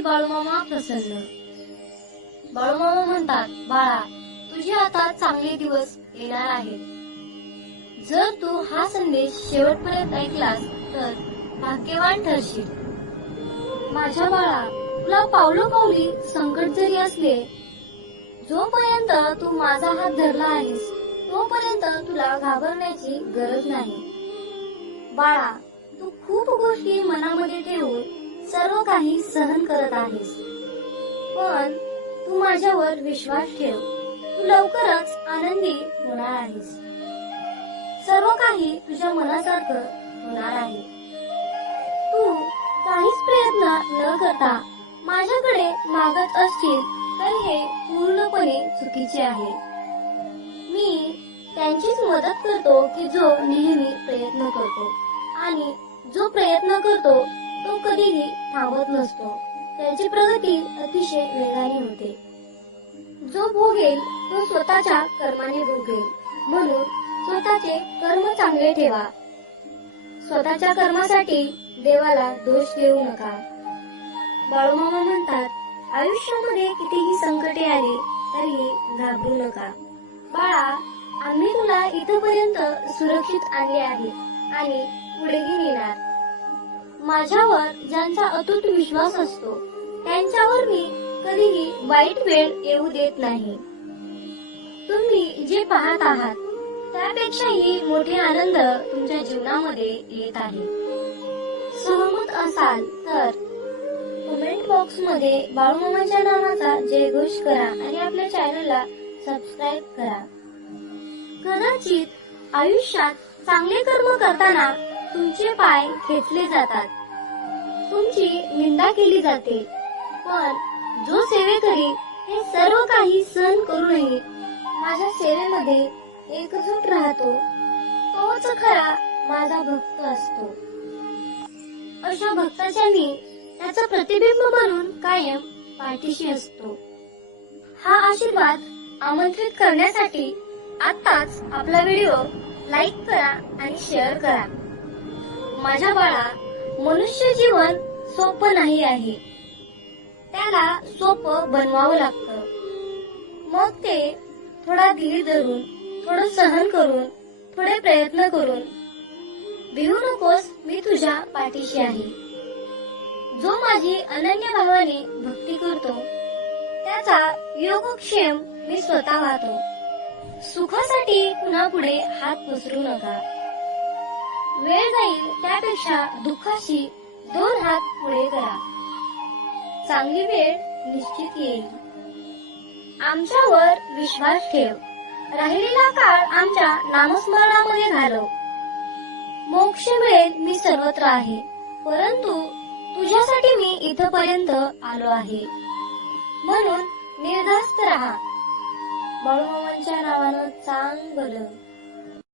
की बाळूमामा प्रसन्न. बाळूमामा म्हणतात बाळा तुझे आता चांगले दिवस येणार आहेत. जर तू हा संदेश शेवटपर्यंत ऐकलास तर भाग्यवान ठरशील. माझ्या बाळा तुला पावलो पावली संकट जरी असले जोपर्यंत तू माझा हात धरला आहेस तोपर्यंत तुला घाबरण्याची गरज नाही. बाळा तू खूप गोष्टी मनामध्ये ठेवून सर्व काही सहन करत आहेस. पण तू माझ्यावर विश्वास ठेव. तू लवकरच आनंदी होणार आहेस. सर्व काही तुझ्या मनासारखं होणार आहे. तू काहीच प्रयत्न न करता माझ्याकडे मागत असतील तर हे पूर्णपणे चुकीचे आहे. मी त्यांचीच मदत करतो की जो नेहमी प्रयत्न करतो. आणि जो प्रयत्न करतो तो कधीही थांबत नसतो. त्याची प्रगती अतिशय वेगाने होते. जो भोगेल तो स्वतःच्या कर्माने भोगेल म्हणून स्वतःचे कर्म चांगले ठेवा. स्वतःच्या कर्मासाठी देवाला दोष देऊ नका. बाळूमामा म्हणतात आयुष्यामध्ये कितीही संकटे आली तरीही घाबरू नका. बाळा आम्ही तुला इथपर्यंत सुरक्षित आणले आहे आणि पुढेही नेणार. माझ्यावर ज्यांचा अतूट विश्वास असतो त्यांच्यावर मी कधीही वाईट वेळ येऊ देत नाही. तुम्ही जे पाहत आहात त्यापेक्षाही मोठे आनंद तुमच्या जीवनामध्ये येत आहे. सहमत असाल तर कमेंट बॉक्समध्ये बाळूमामाच्या नावाचा जयघोष करा आणि आपल्या चॅनलला सबस्क्राईब करा. कदाचित आयुष्यात चांगले कर्म करताना तुमचे पाय खेचले जातात. तुमची निंदा केली जाते. पण जो सेवेकरी हे सर्व काही सहन करूनही माझ्या सेवेमध्ये एकजूट राहतो तोच खरा माझा भक्त असतो. अशा भक्ताच्या मी त्याचा प्रतिबिंब म्हणून कायम पाठीशी असतो. हा आशीर्वाद आमंत्रित करण्यासाठी आताच आपला व्हिडिओ लाईक करा आणि शेअर करा. माझ्या बाळा मनुष्य जीवन सोपं नाही आहे. त्याला सोपं बनवावं लागतं. मग ते थोडा धीर धरून थोडं सहन करून थोडे प्रयत्न करून भिवू नकोस मी तुझ्या पाठीशी आहे. जो माझी अनन्य भावाने भक्ती करतो त्याचा योगक्षेम मी स्वतः वाहतो. सुखासाठी पुन्हा पुढे हात पसरू नका. वेळ जाईल त्यापेक्षा दुःखाशी दोन हात पुढे करा. चांगली वेळ निश्चित येईल. आमच्यावर विश्वास ठेव. राहिलेला काळ आमच्या नामस्मरणामध्ये घालव. मोक्ष मिळेल मी सर्वत्र आहे परंतु तुझ्यासाठी मी इथपर्यंत आलो आहे. म्हणून निर्धास्त राहा. बाळूमामांच्या नावानं चांगलं.